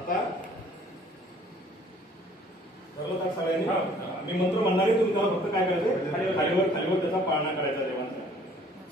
आता मी मंत्र म्हणणार आहे, तुम्ही त्याला फक्त काय करायचं, खालीवर त्याचा पाळणा करायचा देवांचा.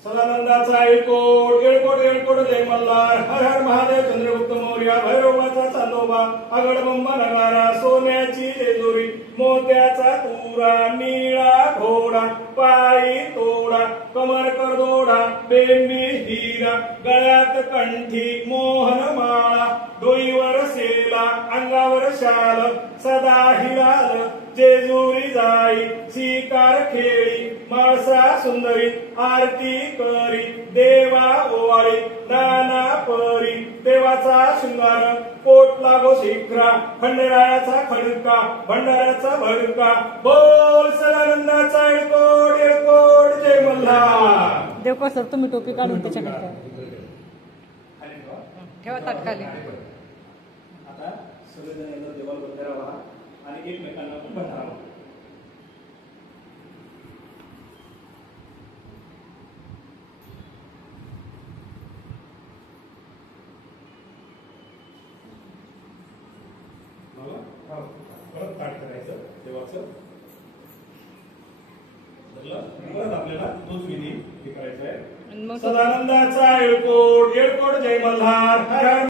सदानंदाचा येळकोट येळकोट येळकोट जय मल्हार, हर हर महादेव चंद्रगुप्त मौर्य, भैरवाचा चांदोबा, आगडबंबा नगारा, सोन्याची जेजुरी, मोत्याचा तुरा, निळा घोडा, पायी तोडा, कमर करदोडा, बेंबी हिरा, गळ्यात कंठी मोहन माळा, डोईवर सेला, अंगावर शाल, सदा हिराल, जेजुरी जाई, शिकार खेळी, माळसा सुंदरी, आरती करी, देवा ओवाळी, नाना परी, देवाचा शृंगार, पोट लागो शिखरा, खंडेरायाचा खडका, भंडाऱ्याचा भडका, बोल सदानंदाचा येळकोट येळकोट जय मल्हार. देवको सर तुम्ही टोपी काढून त्याच्याकडे ठेवा ताटखाली. आता सगळेजण देवाला बंद करावा आणि एकमेकांना पण बंधावा. परत ताट करायचं देवाचं. परत आपल्याला तोच विधी हे करायचा आहे. सदानंदाचा येळकोट येळकोट जय मल्हार, हर हर